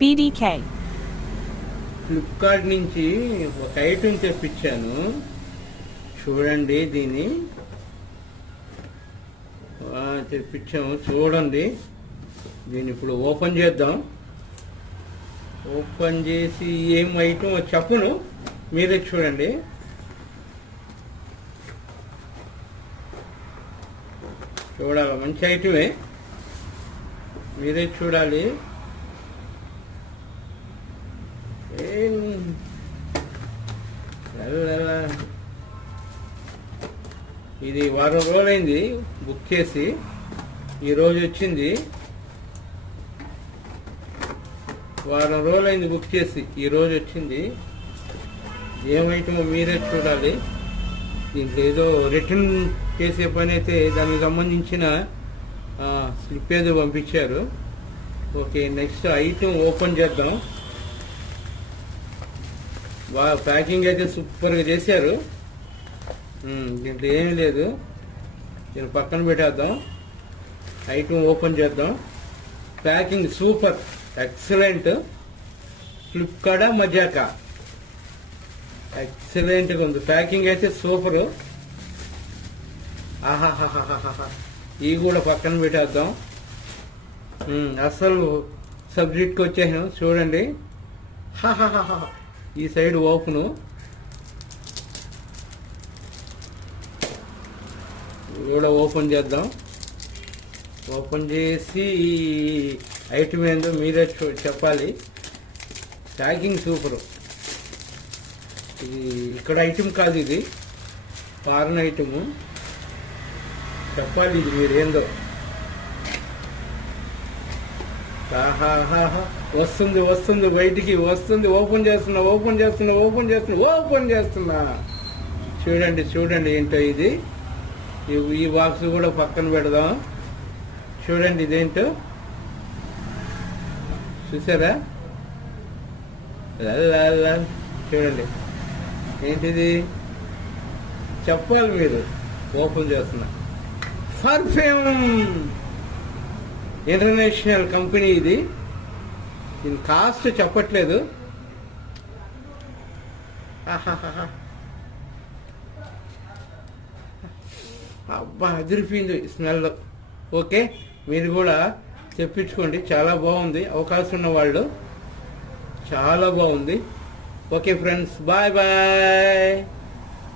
BDK. Flipkart నుంచి ఒక item తెప్పించాను. చూడండి, దీన్ని తెప్పించాము. చూడండి, దీన్ని ఇప్పుడు ఓపెన్ చేద్దాం. ఓపెన్ చేసి ఏం ఐటెం చెప్పను, మీరే చూడండి. చూడాలి, మంచి ఐటమే, మీరే చూడాలి. ఇది వారం రోజులైంది బుక్ చేసి, ఈరోజు వచ్చింది. వారం రోజులైంది బుక్ చేసి, ఈరోజు వచ్చింది. ఏమైతుందో మీరే చూడాలి. దీంట్లో ఏదో రిటర్న్ చేసే పని అయితే దానికి సంబంధించిన స్లిప్ ఏదో పంపించారు. ఓకే, నెక్స్ట్ ఐటమ్ ఓపెన్ చేద్దాం. బాగా ప్యాకింగ్ అయితే సూపర్గా చేశారు. దీంట్లో ఏమీ లేదు, దీన్ని పక్కన పెట్టేద్దాం. ఐటమ్ ఓపెన్ చేద్దాం. Packing super, excellent. ఫ్లిప్కార్ట్ మజాకా, ఎక్సలెంట్గా ఉంది. ప్యాకింగ్ అయితే సూపర్. ఆహాహాహాహా, ఇవి కూడా పక్కన పెట్టేద్దాం. అసలు సబ్జెక్ట్కి వచ్చేసాం. చూడండి, హాహాహా, ఈ సైడ్ ఓపెను, కూడా ఓపెన్ చేద్దాం. ఓపెన్ చేసి ఐటమ్ ఏందో మీరే చెప్పాలి. Packing super. ఇది ఇక్కడ ఐటమ్ కాదు, ఇది ఫారెన్ ఐటము. చెప్పాలి ఇది మీరేందో. వస్తుంది వస్తుంది, బయటికి వస్తుంది. ఓపెన్ చేస్తున్నా. చూడండి చూడండి, ఏంటో ఇది. ఈ బాక్స్ కూడా పక్కన పెడదాం. చూడండి, ఇదేంటో చూసారా? చూడండి, ఏంటిది చెప్పాలి మీరు. ఓపెన్ చేస్తున్నా. పర్ఫ్యూమ్ ఇంటర్నేషనల్ కంపెనీ ఇది. దీని కాస్ట్ చెప్పట్లేదు. అబ్బా, అదిరిపోయింది స్మెల్. ఓకే, మీరు కూడా తెప్పించుకోండి, చాలా బాగుంది. అవకాశం ఉన్న వాళ్ళు, చాలా బాగుంది. Okay friends, bye bye.